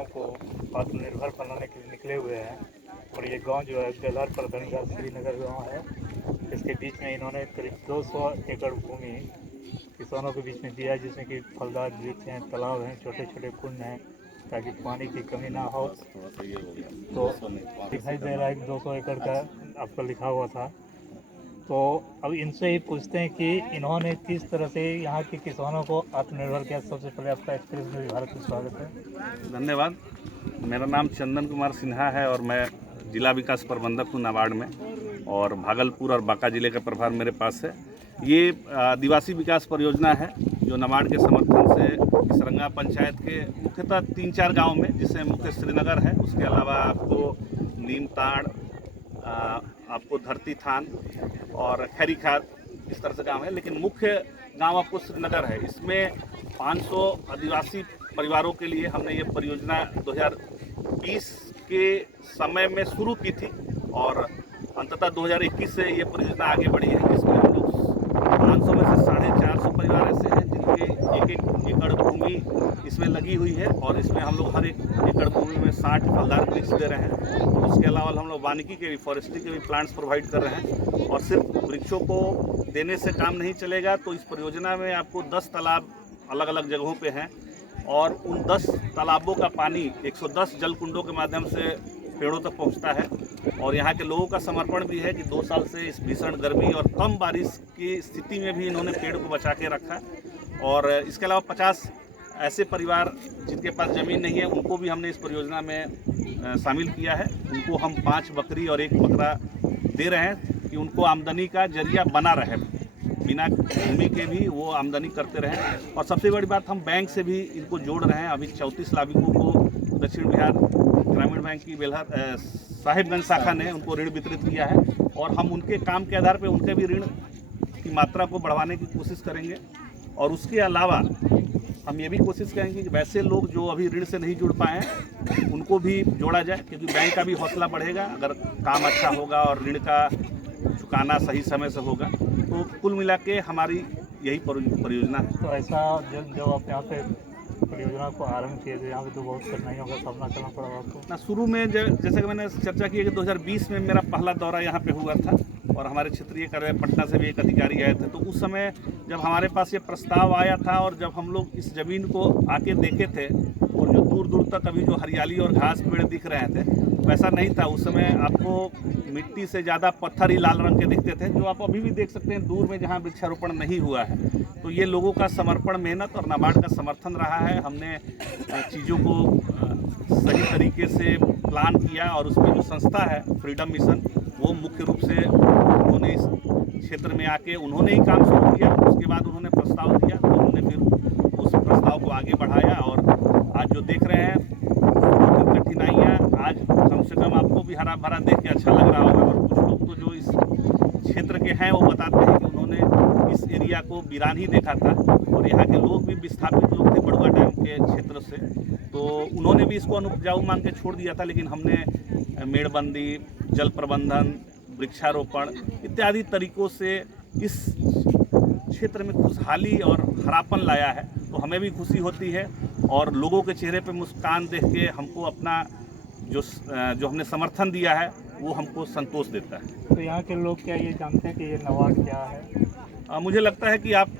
गांव को आत्मनिर्भर बनाने के लिए निकले हुए हैं। और ये गांव जो है बेलहर प्रखंड का श्रीनगर गांव है। इसके बीच में इन्होंने करीब 200 एकड़ भूमि किसानों के बीच में दिया है, जिसमें कि फलदार वृक्ष हैं, तालाब हैं, छोटे छोटे कुंड हैं, ताकि पानी की कमी ना हो। तो दिखाई दे रहा है कि 200 एकड़ का आपका लिखा हुआ था। तो अब इनसे ही पूछते हैं कि इन्होंने किस तरह से यहाँ के किसानों को आत्मनिर्भर किया। सबसे पहले आपका एक्सप्रेस में भारत में स्वागत है। धन्यवाद। मेरा नाम चंदन कुमार सिन्हा है और मैं जिला विकास प्रबंधक हूँ नाबार्ड में, और भागलपुर और बांका जिले का प्रभार मेरे पास है। ये आदिवासी विकास परियोजना है जो नाबार्ड के समर्थन से इसरंगा पंचायत के मुख्यतः 3-4 गांव में, जिसमें मुख्य श्रीनगर है, उसके अलावा आपको नीमताड़, आपको धरती थान और खैरी खाद, इस तरह से गांव है, लेकिन मुख्य गांव आपको श्रीनगर है। इसमें 500 आदिवासी परिवारों के लिए हमने ये परियोजना 2020 के समय में शुरू की थी और अंततः 2021 से ये परियोजना आगे बढ़ी है। इसमें हम लोग 500 में से 450 परिवार ऐसे हैं जिनके 1-1 एकड़ भूमि इसमें लगी हुई है, और इसमें हम लोग हर एक एकड़ भूमि में 60 फलदार वृक्ष दे रहे हैं। उसके अलावा हम लोग वानिकी के भी, फॉरेस्ट्री के भी प्लांट्स प्रोवाइड कर रहे हैं। और सिर्फ वृक्षों को देने से काम नहीं चलेगा, तो इस परियोजना में आपको 10 तालाब अलग अलग जगहों पे हैं, और उन 10 तालाबों का पानी 110 जल कुंडों के माध्यम से पेड़ों तक पहुंचता है। और यहाँ के लोगों का समर्पण भी है कि 2 साल से इस भीषण गर्मी और कम बारिश की स्थिति में भी इन्होंने पेड़ को बचा के रखा। और इसके अलावा 50 ऐसे परिवार जिनके पास ज़मीन नहीं है, उनको भी हमने इस परियोजना में शामिल किया है। उनको हम 5 बकरी और 1 बकरा दे रहे हैं कि उनको आमदनी का जरिया बना रहे, बिना भूमि के भी वो आमदनी करते रहें। और सबसे बड़ी बात, हम बैंक से भी इनको जोड़ रहे हैं। अभी 34 लाभुकों को दक्षिण बिहार ग्रामीण बैंक की बेलहर साहिबगंज शाखा ने उनको ऋण वितरित किया है, और हम उनके काम के आधार पर उनके भी ऋण की मात्रा को बढ़ाने की कोशिश करेंगे। और उसके अलावा हम ये भी कोशिश करेंगे कि वैसे लोग जो अभी ऋण से नहीं जुड़ पाए हैं उनको भी जोड़ा जाए, क्योंकि बैंक का भी हौसला बढ़ेगा अगर काम अच्छा होगा और ऋण का चुकाना सही समय से होगा। तो कुल मिला के हमारी यही परियोजना है। तो ऐसा जब आप यहाँ पे परियोजना को आरंभ किए थे, यहाँ पे तो बहुत कठिनाइयों का सामना करना पड़ा आपको ना। शुरू में जैसे कि मैंने चर्चा की है कि 2020 में मेरा पहला दौरा यहाँ पे हुआ था, और हमारे क्षेत्रीय कार्यालय पटना से भी एक अधिकारी आए थे। तो उस समय जब हमारे पास ये प्रस्ताव आया था और जब हम लोग इस ज़मीन को आके देखे थे, और जो दूर दूर तक अभी जो हरियाली और घास पेड़ दिख रहे थे, वैसा नहीं था। उस समय आपको मिट्टी से ज़्यादा पत्थर ही लाल रंग के दिखते थे, जो आप अभी भी देख सकते हैं दूर में जहाँ वृक्षारोपण नहीं हुआ है। तो ये लोगों का समर्पण, मेहनत और नाबार्ड का समर्थन रहा है। हमने चीज़ों को सही तरीके से प्लान किया, और उसमें जो संस्था है फ्रीडम मिशन, वो मुख्य रूप से उन्होंने इस क्षेत्र में आके उन्होंने ही काम शुरू किया। उसके बाद उन्होंने प्रस्ताव दिया, तो उन्होंने फिर उस प्रस्ताव को आगे बढ़ाया। और आज जो देख रहे हैं कठिनाइयाँ, आज कम से कम आपको भी हरा भरा देख के अच्छा लग रहा होगा। और कुछ लोग तो जो इस क्षेत्र के हैं वो बताते हैं कि उन्होंने इस एरिया को वीरान ही देखा था, और यहाँ के लोग भी विस्थापित लोग थे बड़ुआ डैम के क्षेत्र से, तो उन्होंने भी इसको अनुपजाऊ मान के छोड़ दिया था। लेकिन हमने मेड़बंदी, जल प्रबंधन, वृक्षारोपण इत्यादि तरीकों से इस क्षेत्र में खुशहाली और हरापन लाया है। तो हमें भी खुशी होती है, और लोगों के चेहरे पर मुस्कान देख के हमको अपना जो हमने समर्थन दिया है वो हमको संतोष देता है। तो यहाँ के लोग क्या ये जानते हैं कि ये नाबार्ड क्या है? मुझे लगता है कि आप